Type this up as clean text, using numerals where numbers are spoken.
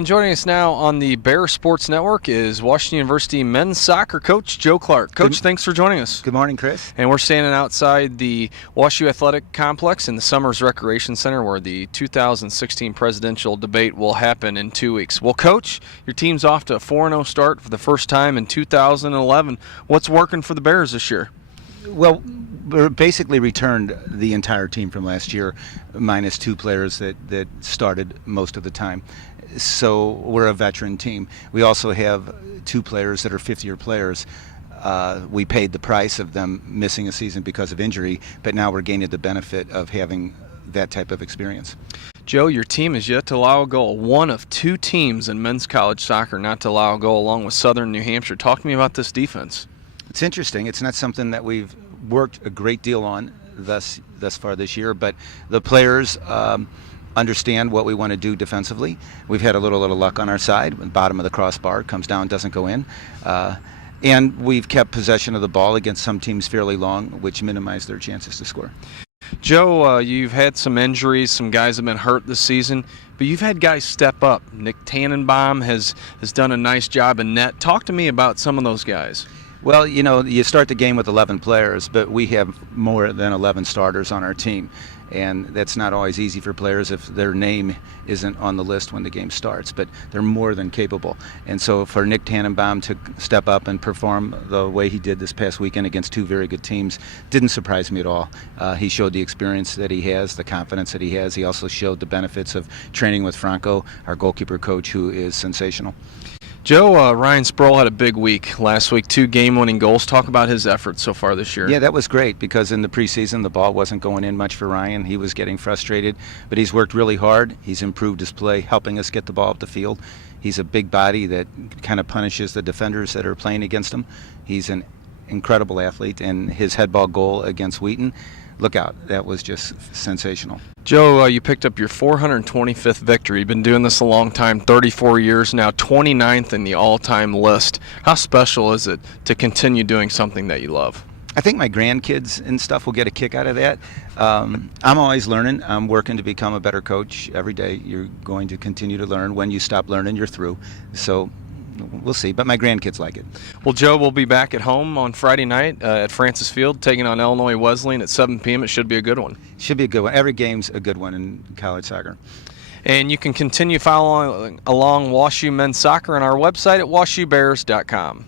And joining us now on the Bear Sports Network is Washington University men's soccer coach Joe Clarke. Coach, thanks for joining us. Good morning, Chris. And we're standing outside the WashU Athletic Complex in the Summers Recreation Center where the 2016 presidential debate will happen in 2 weeks. Well, Coach, your team's off to a 4-0 start for the first time in 2011. What's working for the Bears this year? Well, we basically returned the entire team from last year, minus 2 players that started most of the time. So we're a veteran team. We also have 2 players that are fifth-year players. We paid the price of them missing a season because of injury, but now we're gaining the benefit of having that type of experience. Joe, your team is yet to allow a goal. One of 2 teams in men's college soccer not to allow a goal, along with Southern New Hampshire. Talk to me about this defense. It's interesting. It's not something that we've worked a great deal on thus far this year, but the players understand what we want to do defensively. We've had a little luck on our side. The bottom of the crossbar comes down, doesn't go in. And we've kept possession of the ball against some teams fairly long, which minimize their chances to score. Joe, you've had some injuries. Some guys have been hurt this season, but you've had guys step up. Nick Tannenbaum has done a nice job in net. Talk to me about some of those guys. Well, you know, you start the game with 11 players, but we have more than 11 starters on our team. And that's not always easy for players if their name isn't on the list when the game starts, but they're more than capable. And so for Nick Tannenbaum to step up and perform the way he did this past weekend against 2 very good teams didn't surprise me at all. He showed the experience that he has, the confidence that he has. He also showed the benefits of training with Franco, our goalkeeper coach, who is sensational. Joe, Ryan Sproul had a big week last week, 2 game-winning goals. Talk about his efforts so far this year. Yeah, that was great because in the preseason the ball wasn't going in much for Ryan. He was getting frustrated, but he's worked really hard. He's improved his play, helping us get the ball up the field. He's a big body that kind of punishes the defenders that are playing against him. He's an incredible athlete, and his head ball goal against Wheaton, look out, that was just sensational. Joe, you picked up your 425th victory. You've been doing this a long time, 34 years now, 29th in the all-time list. How special is it to continue doing something that you love? I think my grandkids and stuff will get a kick out of that. I'm always learning. I'm working to become a better coach. Every day you're going to continue to learn. When you stop learning, you're through. So we'll see, but my grandkids like it. Well, Joe, we'll be back at home on Friday night at Francis Field, taking on Illinois Wesleyan at 7 p.m. It should be a good one. Should be a good one. Every game's a good one in college soccer. And you can continue following along WashU men's soccer on our website at washubears.com.